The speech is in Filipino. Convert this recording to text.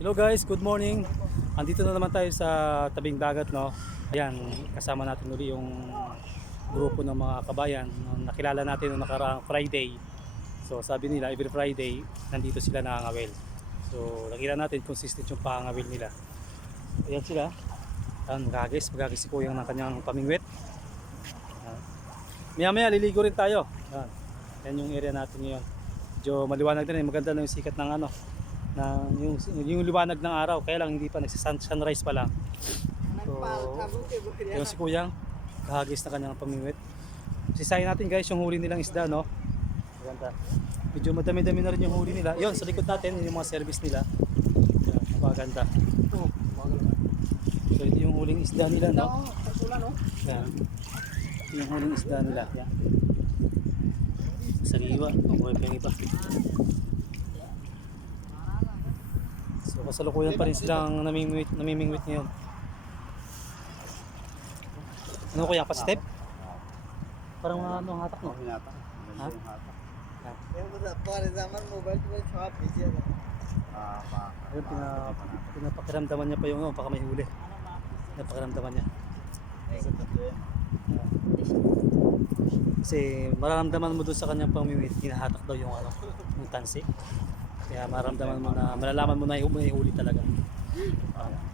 Hello guys, good morning. Andito na naman tayo sa tabing dagat, no? Ayan, kasama natin uli yung grupo ng mga kabayan na nakilala natin noong nakaraang Friday. So sabi nila, every Friday, nandito sila nakangawil. So nakita natin consistent yung pangawil nila. Ayan sila. Ayan, magagis, magagis si Kuyang ng kanyang pamingwit. Ayan. Maya maya, liligo rin tayo. Ayan. Yan yung area natin ngayon. Medyo maliwanag din, eh. maganda na yung sikat ng ano, ng yung, yung liwanag ng araw. Kaya lang hindi pa nagsisunrise pa lang. So, yung si Kuyang, kahagis na kanyang pamingwit. Sisayin natin guys yung huli nilang isda, no? Maganda. Medyo madami-dami na rin yung huli nila. Yun, sa likod natin, yun yung mga service nila. Yan, napakaganda. So, ito yung huling isda nila, no? Yan. Ito yung huling isda nila. Yan. Sariwa, mabuhay pa yung iba. So kasalukuyan pa rin silang namimingwit, namimingwit ngayon. Ano kuya, pa step? Parang mga ano hatak no? Hatak. Ha? Ah, Ayun, pina, pinapakiramdaman niya pa yung ano, baka may huli. Pinapakiramdaman niya. Kasi mararamdaman mo doon sa kanyang pamimit, hinahatak daw yung ano, yung tansi. Kaya mararamdaman mo na, malalaman mo na yung may talaga. Ah.